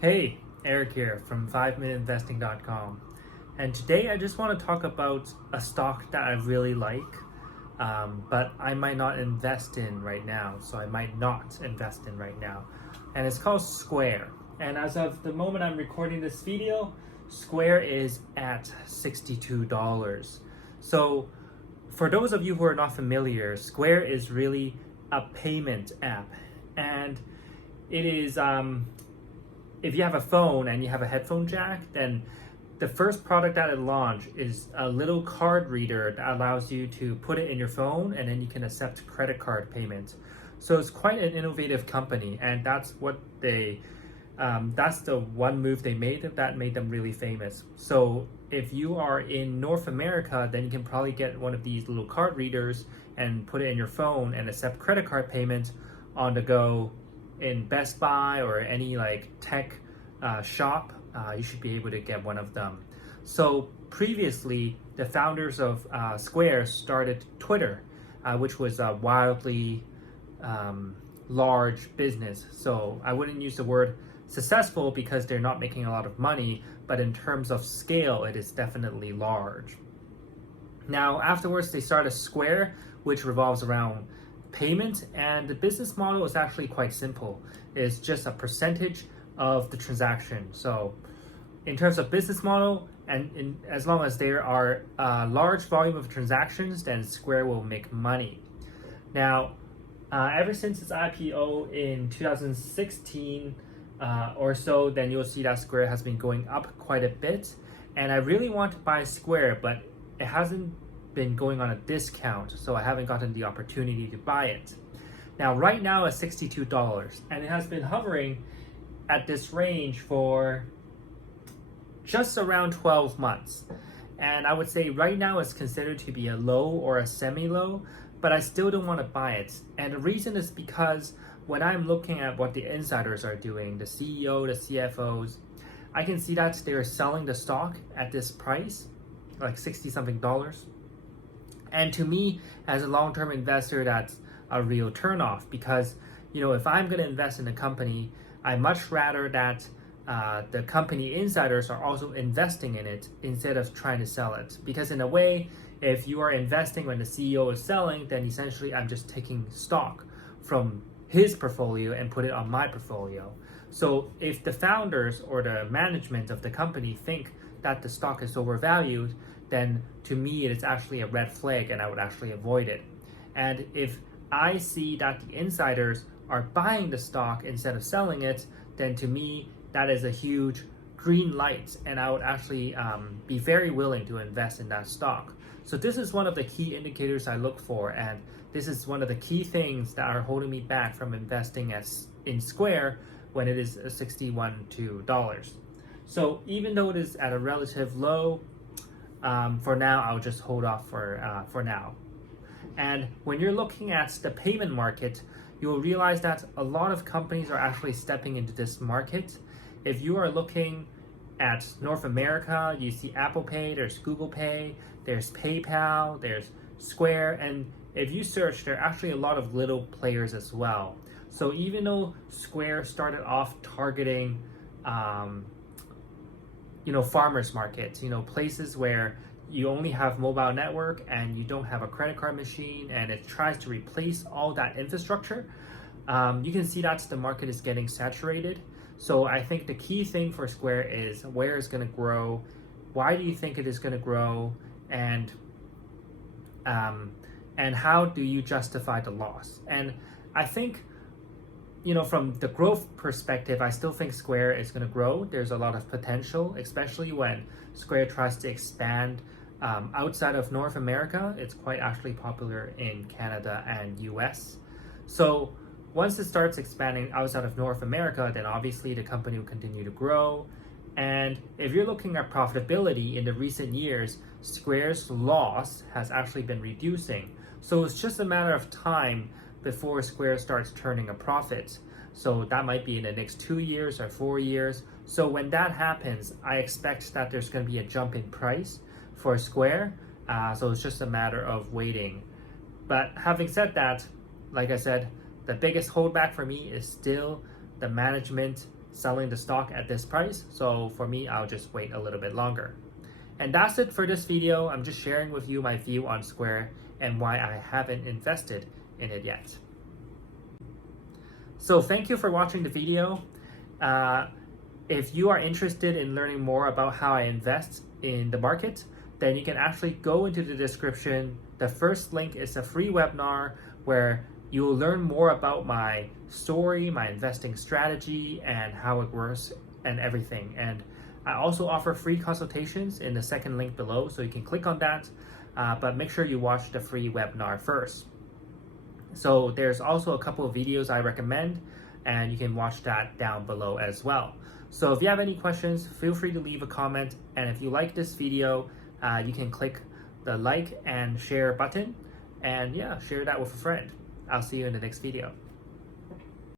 Hey, Eric here from 5minuteinvesting.com, and today I just want to talk about a stock that I really like, but I might not invest in right now, so I might not invest in right now, and it's called Square. And as of the moment I'm recording this video, Square is at $62. So for those of you who are not familiar, Square is really a payment app, and it is if you have a phone and you have a headphone jack, then the first product that it launched is a little card reader that allows you to put it in your phone and then you can accept credit card payments. So it's quite an innovative company, and that's what that's the one move they made that made them really famous. So if you are in North America, then you can probably get one of these little card readers and put it in your phone and accept credit card payments on the go in Best Buy or any like tech shop. You should be able to get one of them. So previously, the founders of Square started Twitter, which was a wildly large business. So I wouldn't use the word successful because they're not making a lot of money, but in terms of scale, it is definitely large. Now, afterwards, they started Square, which revolves around payment, and the business model is actually quite simple. It's just a percentage of the transaction. So in terms of business model, and as long as there are a large volume of transactions, then Square will make money. Now, ever since its IPO in 2016 or so, then you'll see that Square has been going up quite a bit. And I really want to buy Square, but it hasn't been going on a discount, so I haven't gotten the opportunity to buy it. Now, right now it's $62, and it has been hovering at this range for just around 12 months. And I would say right now it's considered to be a low or a semi-low, but I still don't want to buy it. And the reason is because when I'm looking at what the insiders are doing, the CEO, the CFOs, I can see that they're selling the stock at this price, like 60 something dollars. And to me, as a long-term investor, that's a real turnoff because, if I'm going to invest in a company, I much rather that the company insiders are also investing in it instead of trying to sell it. Because in a way, if you are investing when the CEO is selling, then essentially I'm just taking stock from his portfolio and put it on my portfolio. So if the founders or the management of the company think that the stock is overvalued, then to me it is actually a red flag and I would actually avoid it. And if I see that the insiders are buying the stock instead of selling it, then to me that is a huge green light, and I would actually be very willing to invest in that stock. So this is one of the key indicators I look for, and this is one of the key things that are holding me back from investing in Square when it is $61. So even though it is at a relative low, for now, I'll just hold off for now. And when you're looking at the payment market, you'll realize that a lot of companies are actually stepping into this market. If you are looking at North America, you see Apple Pay, there's Google Pay, there's PayPal, there's Square, and if you search, there are actually a lot of little players as well. So even though Square started off targeting farmers markets, places where you only have mobile network and you don't have a credit card machine, and it tries to replace all that infrastructure, you can see that the market is getting saturated. So I think the key thing for Square is where it's going to grow, why do you think it is going to grow, and how do you justify the loss? And I think from the growth perspective, I still think Square is going to grow. There's a lot of potential, especially when Square tries to expand outside of North America. It's quite actually popular in Canada and US. So once it starts expanding outside of North America, then obviously the company will continue to grow. And if you're looking at profitability in the recent years, Square's loss has actually been reducing. So it's just a matter of time before Square starts turning a profit. So that might be in the next 2 years or 4 years. So when that happens, I expect that there's going to be a jump in price for Square. So it's just a matter of waiting. But having said that, like I said, the biggest holdback for me is still the management selling the stock at this price. So for me, I'll just wait a little bit longer. And that's it for this video. I'm just sharing with you my view on Square and why I haven't invested in it yet. So thank you for watching the video. If you are interested in learning more about how I invest in the market, then you can actually go into the description. The first link is a free webinar where you will learn more about my story, my investing strategy, and how it works and everything. And I also offer free consultations in the second link below, so you can click on that, but make sure you watch the free webinar first. So there's also a couple of videos I recommend, and you can watch that down below as well. So if you have any questions, feel free to leave a comment, and if you like this video, you can click the like and share button, and yeah, share that with a friend. I'll see you in the next video.